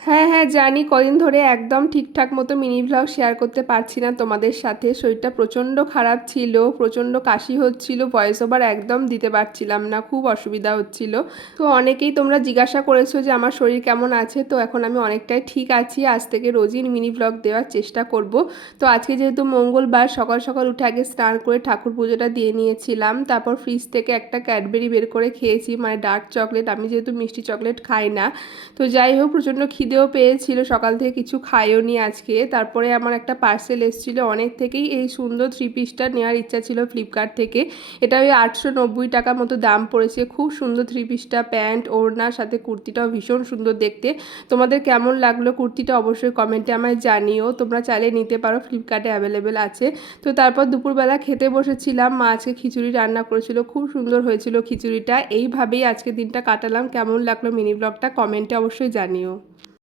হ্যাঁ, হ্যাঁ জানি কদিন ধরে একদম ঠিকঠাক মতো মিনি ভ্লগ শেয়ার করতে পারছি না তোমাদের সাথে। শরীরটা প্রচণ্ড খারাপ ছিল, প্রচণ্ড কাশি হচ্ছিল, ভয়েস ওভার একদম দিতে পারছিলাম না, খুব অসুবিধা হচ্ছিল। তো অনেকেই তোমরা জিজ্ঞাসা করেছো যে আমার শরীর কেমন আছে, তো এখন আমি অনেকটাই ঠিক আছি। আজ থেকে রোজই মিনি ভ্লগ দেওয়ার চেষ্টা করব। তো আজকে যেহেতু মঙ্গলবার, সকাল সকাল উঠে আগে স্নান করে ঠাকুর পুজোটা দিয়ে নিয়েছিলাম, তারপর ফ্রিজ থেকে একটা ক্যাডবেরি বের করে খেয়েছি, মানে ডার্ক চকলেট। আমি যেহেতু মিষ্টি চকলেট খাই না, তো যাই হোক প্রচণ্ড খিদেও পেয়েছিল, সকাল থেকে কিছু খাইও নি আজকে। তারপরে আমার একটা পার্সেল এসেছিলো অনেক থেকেই, এই সুন্দর থ্রি পিসটা নেওয়ার ইচ্ছা ছিল ফ্লিপকার্ট থেকে। এটা ওই 890 টাকা মতো দাম পড়েছে। খুব সুন্দর থ্রি পিসটা, প্যান্ট ওড়নার সাথে কুর্তিটাও ভীষণ সুন্দর দেখতে। তোমাদের কেমন লাগলো কুর্তিটা অবশ্যই কমেন্টে আমায় জানিও। তোমরা চাইলে নিতে পারো, ফ্লিপকার্টে অ্যাভেলেবেল আছে। তো তারপর দুপুরবেলা খেতে বসেছিলাম, মা আজকে খিচুড়ি রান্না করেছিল, খুব সুন্দর হয়েছিল খিচুড়িটা। এইভাবেই আজকে দিনটা কাটালাম। কেমন লাগলো মিনি ব্লগটা কমেন্টে অবশ্যই জানিও।